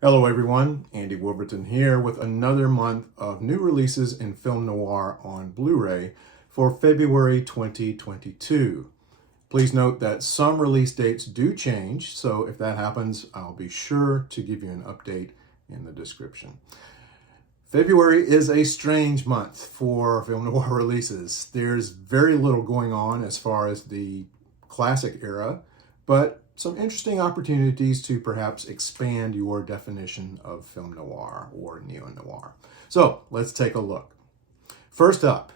Hello everyone, Andy Wolverton here with another month of new releases in film noir on Blu-ray for February 2022. Please note that some release dates do change, so if that happens, I'll be sure to give you an update in the description. February is a strange month for film noir releases. There's very little going on as far as the classic era, but some interesting opportunities to perhaps expand your definition of film noir or neo-noir. So let's take a look. First up,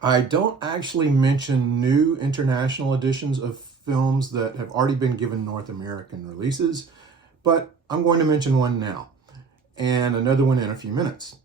I don't actually mention new international editions of films that have already been given North American releases, but I'm going to mention one now, and another one in a few minutes.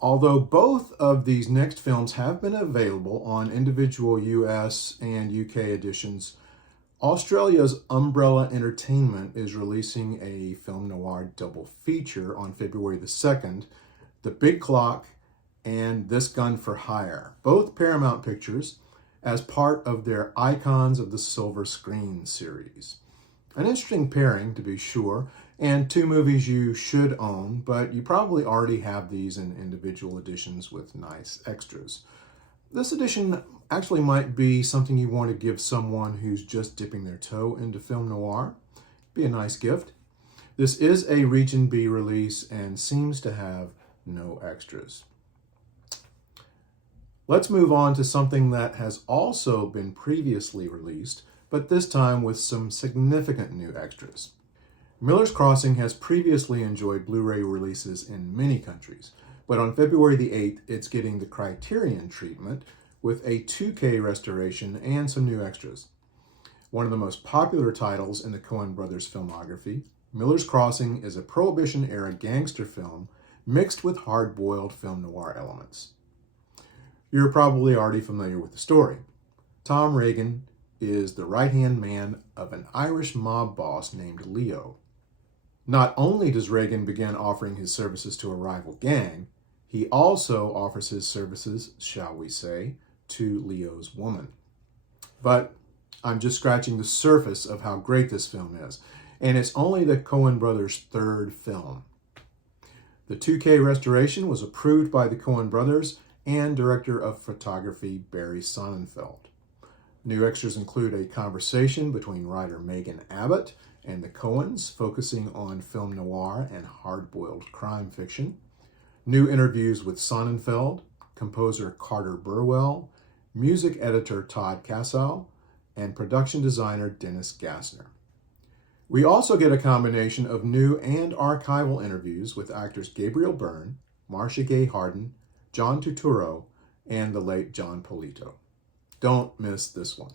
Although both of these next films have been available on individual US and UK editions, Australia's Umbrella Entertainment is releasing a film noir double feature on February the 2nd, The Big Clock and This Gun for Hire, both Paramount Pictures, as part of their Icons of the Silver Screen series. An interesting pairing, to be sure, and two movies you should own, but you probably already have these in individual editions with nice extras. This edition actually might be something you want to give someone who's just dipping their toe into film noir. Be a nice gift. This is a Region B release and seems to have no extras. Let's move on to something that has also been previously released, but this time with some significant new extras. Miller's Crossing has previously enjoyed Blu-ray releases in many countries, but on February the 8th, it's getting the Criterion treatment with a 2K restoration and some new extras. One of the most popular titles in the Coen brothers' filmography, Miller's Crossing is a Prohibition-era gangster film mixed with hard-boiled film noir elements. You're probably already familiar with the story. Tom Regan is the right-hand man of an Irish mob boss named Leo. Not only does Regan begin offering his services to a rival gang, he also offers his services, shall we say, to Leo's woman. But I'm just scratching the surface of how great this film is, and it's only the Coen brothers' third film. The 2K restoration was approved by the Coen brothers and director of photography Barry Sonnenfeld. New extras include a conversation between writer Megan Abbott and the Coens, focusing on film noir and hard-boiled crime fiction. New interviews with Sonnenfeld, composer Carter Burwell, music editor Todd Cassow, and production designer Dennis Gassner. We also get a combination of new and archival interviews with actors Gabriel Byrne, Marcia Gay Harden, John Turturro, and the late John Polito. Don't miss this one.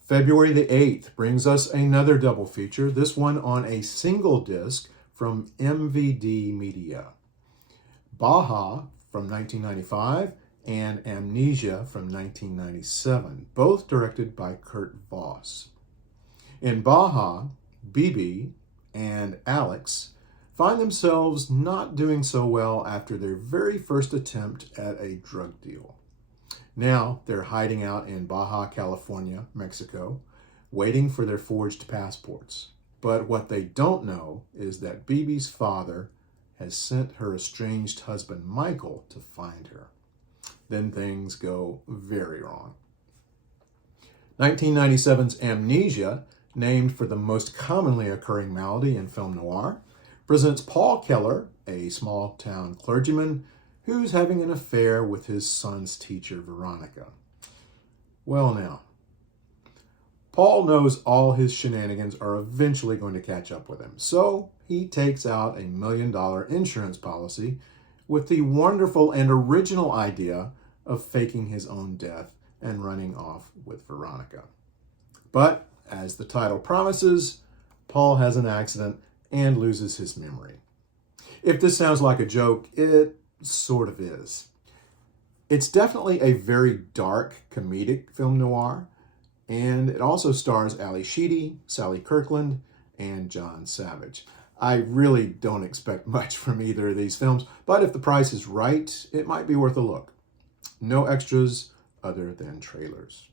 February the 8th brings us another double feature, this one on a single disc from MVD Media. Baja from 1995 and Amnesia from 1997, both directed by Kurt Voss. In Baja, Bibi and Alex find themselves not doing so well after their very first attempt at a drug deal. Now they're hiding out in Baja, California, Mexico, waiting for their forged passports. But what they don't know is that Bibi's father has sent her estranged husband, Michael, to find her. Then things go very wrong. 1997's Amnesia, named for the most commonly occurring malady in film noir, presents Paul Keller, a small-town clergyman who's having an affair with his son's teacher, Veronica. Well now, Paul knows all his shenanigans are eventually going to catch up with him, so he takes out a $1 million insurance policy with the wonderful and original idea of faking his own death and running off with Veronica. But, as the title promises, Paul has an accident and loses his memory. If this sounds like a joke, it sort of is. It's definitely a very dark, comedic film noir, and it also stars Ali Sheedy, Sally Kirkland, and John Savage. I really don't expect much from either of these films, but if the price is right, it might be worth a look. No extras other than trailers.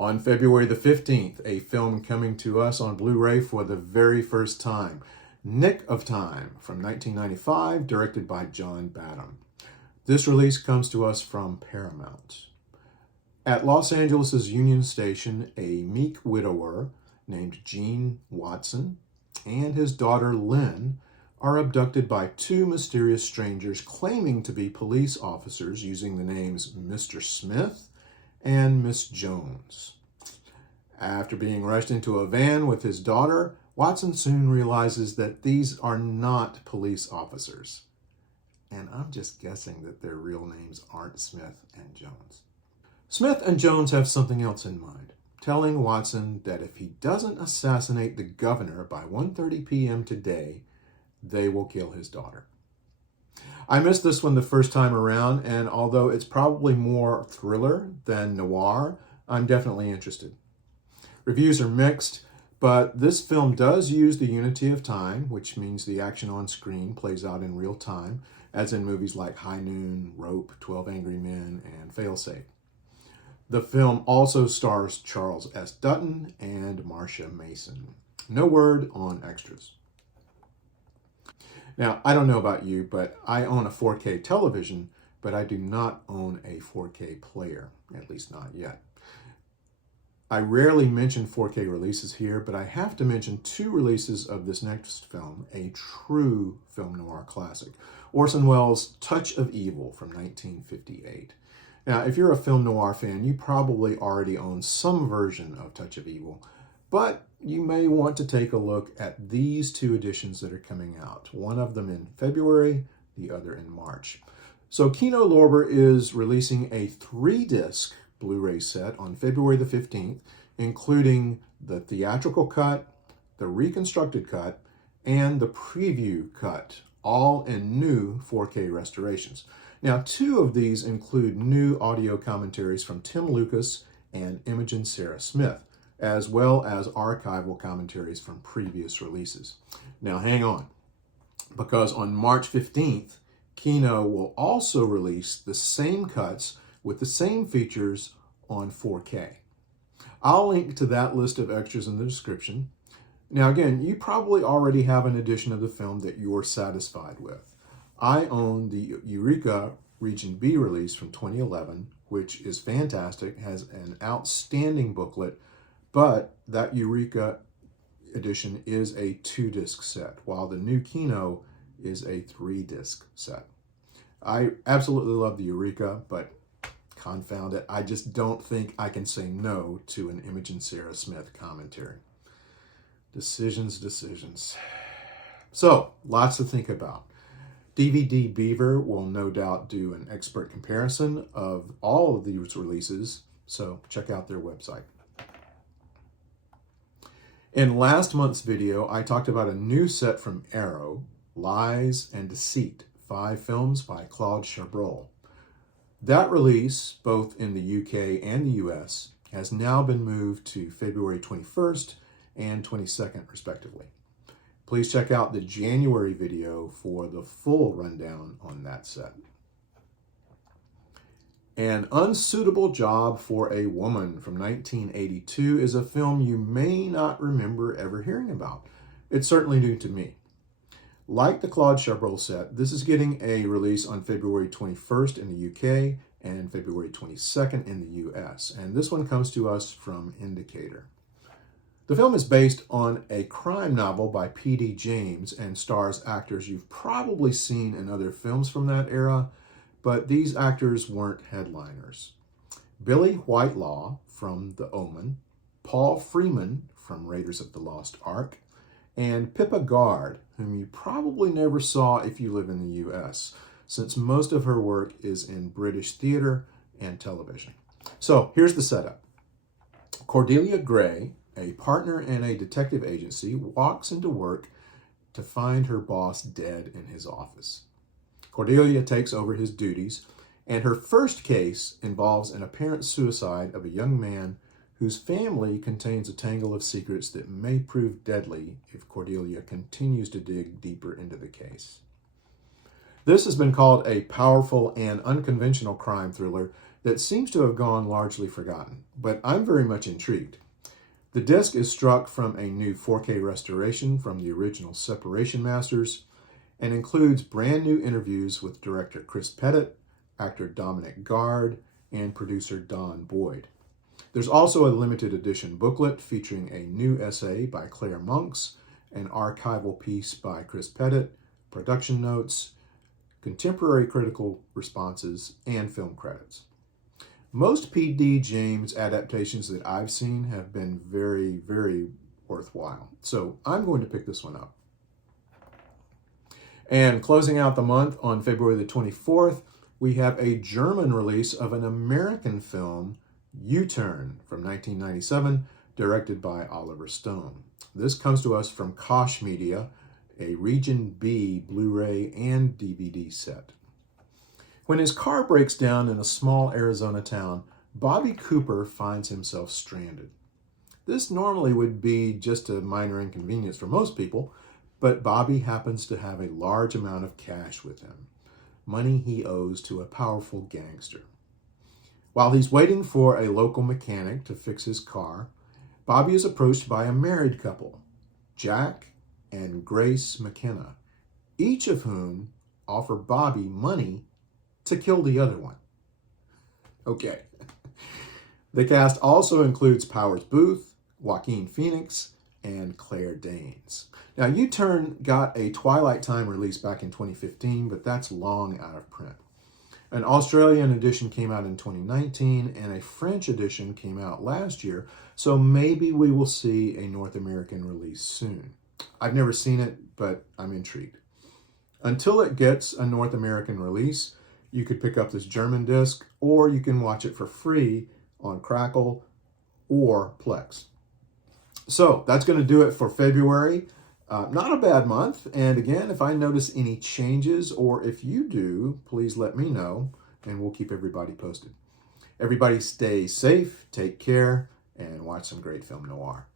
On February the 15th, a film coming to us on Blu-ray for the very first time, Nick of Time from 1995, directed by John Badham. This release comes to us from Paramount. At Los Angeles' Union Station, a meek widower named Gene Watson and his daughter Lynn are abducted by two mysterious strangers claiming to be police officers using the names Mr. Smith and Miss Jones. After being rushed into a van with his daughter, Watson soon realizes that these are not police officers. And I'm just guessing that their real names aren't Smith and Jones. Smith and Jones have something else in mind, telling Watson that if he doesn't assassinate the governor by 1:30 p.m. today, they will kill his daughter. I missed this one the first time around, and although it's probably more thriller than noir, I'm definitely interested. Reviews are mixed, but this film does use the unity of time, which means the action on screen plays out in real time, as in movies like High Noon, Rope, 12 Angry Men, and Failsafe. The film also stars Charles S. Dutton and Marcia Mason. No word on extras. Now, I don't know about you, but I own a 4K television, but I do not own a 4K player, at least not yet. I rarely mention 4K releases here, but I have to mention two releases of this next film, a true film noir classic, Orson Welles' Touch of Evil from 1958. Now, if you're a film noir fan, you probably already own some version of Touch of Evil, but you may want to take a look at these two editions that are coming out, one of them in February, the other in March. So Kino Lorber is releasing a 3-disc Blu-ray set on February the 15th, including the theatrical cut, the reconstructed cut, and the preview cut, all in new 4K restorations. Now, two of these include new audio commentaries from Tim Lucas and Imogen Sarah Smith, as well as archival commentaries from previous releases. Now, hang on, because on March 15th, Kino will also release the same cuts with the same features on 4K. I'll link to that list of extras in the description. Now, again, you probably already have an edition of the film that you're satisfied with. I own the Eureka Region B release from 2011, which is fantastic, has an outstanding booklet, but that Eureka edition is a 2-disc set, while the new Kino is a 3-disc set. I absolutely love the Eureka, but confound it, I just don't think I can say no to an Imogen Sarah Smith commentary. Decisions. So, lots to think about. DVD Beaver will no doubt do an expert comparison of all of these releases, so check out their website. In last month's video, I talked about a new set from Arrow, Lies and Deceit, 5 films by Claude Chabrol. That release, both in the UK and the US, has now been moved to February 21st and 22nd, respectively. Please check out the January video for the full rundown on that set. An Unsuitable Job for a Woman from 1982 is a film you may not remember ever hearing about. It's certainly new to me. Like the Claude Chabrol set, this is getting a release on February 21st in the UK and February 22nd in the US, and this one comes to us from Indicator. The film is based on a crime novel by P.D. James and stars actors you've probably seen in other films from that era, but these actors weren't headliners. Billy Whitelaw from The Omen, Paul Freeman from Raiders of the Lost Ark, and Pippa Gard, whom you probably never saw if you live in the US, since most of her work is in British theater and television. So here's the setup. Cordelia Gray, a partner in a detective agency, walks into work to find her boss dead in his office. Cordelia takes over his duties, and her first case involves an apparent suicide of a young man whose family contains a tangle of secrets that may prove deadly if Cordelia continues to dig deeper into the case. This has been called a powerful and unconventional crime thriller that seems to have gone largely forgotten, but I'm very much intrigued. The disc is struck from a new 4K restoration from the original Separation Masters and includes brand new interviews with director Chris Pettit, actor Dominic Gard, and producer Don Boyd. There's also a limited edition booklet featuring a new essay by Claire Monks, an archival piece by Chris Pettit, production notes, contemporary critical responses, and film credits. Most P.D. James adaptations that I've seen have been very, very worthwhile. So I'm going to pick this one up. And closing out the month on February the 24th, we have a German release of an American film, UTurn, from 1997, directed by Oliver Stone. This comes to us from Koch Media, a Region B Blu-ray and DVD set. When his car breaks down in a small Arizona town, Bobby Cooper finds himself stranded. This normally would be just a minor inconvenience for most people, but Bobby happens to have a large amount of cash with him, money he owes to a powerful gangster. While he's waiting for a local mechanic to fix his car, Bobby is approached by a married couple, Jack and Grace McKenna, each of whom offer Bobby money to kill the other one. Okay. The cast also includes Powers Booth, Joaquin Phoenix, and Claire Danes. Now, UTurn got a Twilight Time release back in 2015, but that's long out of print. An Australian edition came out in 2019, and a French edition came out last year, so maybe we will see a North American release soon. I've never seen it, but I'm intrigued. Until it gets a North American release, you could pick up this German disc, or you can watch it for free on Crackle or Plex. So that's going to do it for February. Not a bad month. And again, if I notice any changes, or if you do, please let me know, and we'll keep everybody posted. Everybody stay safe, take care, and watch some great film noir.